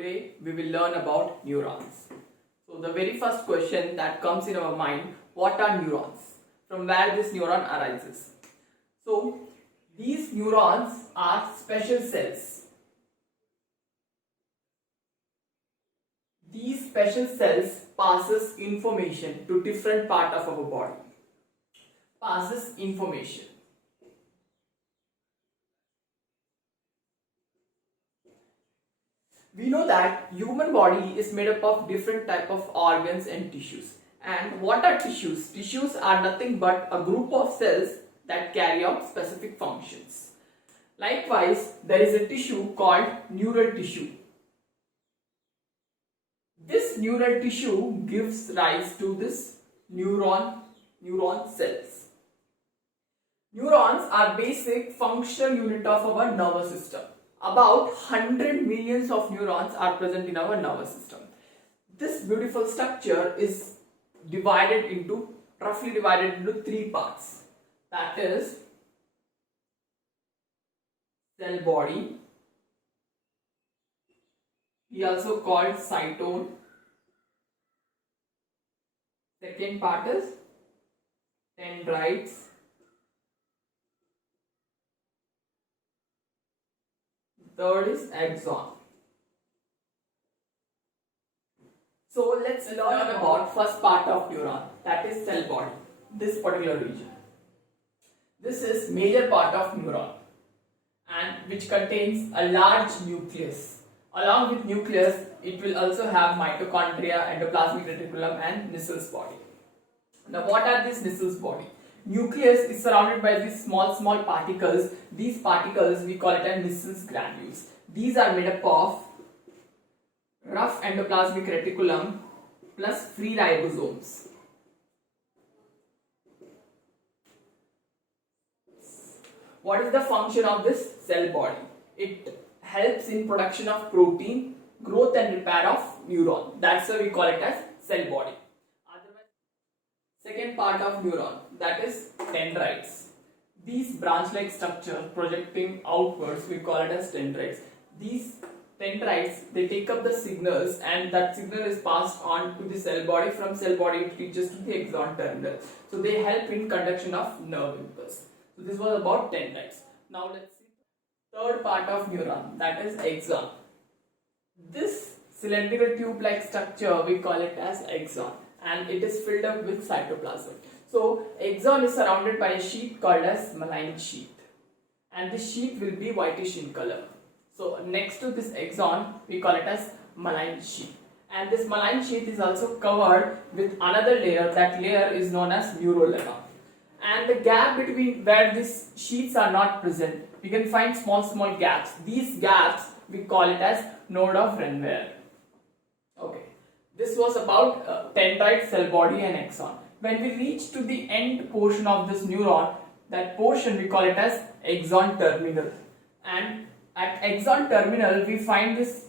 Today we will learn about neurons. So the very first question that comes in our mind, what are neurons? From where this neuron arises? So these neurons are special cells. These special cells passes information to different part of our body. Passes information. We know that human body is made up of different type of organs and tissues. And what are tissues? Tissues are nothing but a group of cells that carry out specific functions. Likewise, there is a tissue called neural tissue. This neural tissue gives rise to this neuron cells. Neurons are basic functional unit of our nervous system. About 100 millions of neurons are present in our nervous system. This beautiful structure is roughly divided into three parts. That is cell body. We also called cytone. Second part is dendrites. Third is axon. So let's learn about first part of neuron, that is cell body, this particular region. This is major part of neuron and which contains a large nucleus. Along with nucleus, it will also have mitochondria, endoplasmic reticulum and Nissen's body. Now what are these Nissen's body? Nucleus is surrounded by these small particles. These particles we call it as Nissen's granules. These are made up of rough endoplasmic reticulum plus free ribosomes. What is the function of this cell body? It helps in production of protein, growth and repair of neuron. That's why we call it as cell body. Second part of neuron, that is dendrites. These branch-like structure projecting outwards, we call it as dendrites. These dendrites, they take up the signals and that signal is passed on to the cell body. From cell body it reaches to the axon terminal. So they help in conduction of nerve impulse. So this was about dendrites. Now let's see third part of neuron, that is axon. This cylindrical tube-like structure we call it as axon, and it is filled up with cytoplasm. So axon is surrounded by a sheath called as myelin sheath, and this sheath will be whitish in color. So next to this axon we call it as myelin sheath, and this myelin sheath is also covered with another layer. That layer is known as neurolemma, and the gap between where these sheaths are not present, we can find small gaps. These gaps we call it as node of Renner. Okay. This was about dendrite, cell body and axon. When we reach to the end portion of this neuron, that portion we call it as axon terminal. And at axon terminal, we find this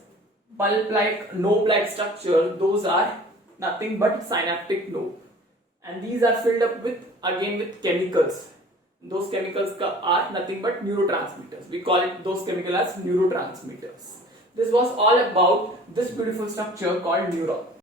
bulb-like, knob-like structure. Those are nothing but synaptic node. And these are filled up with chemicals. Those chemicals are nothing but neurotransmitters. We call it those chemicals as neurotransmitters. This was all about this beautiful structure called neuron.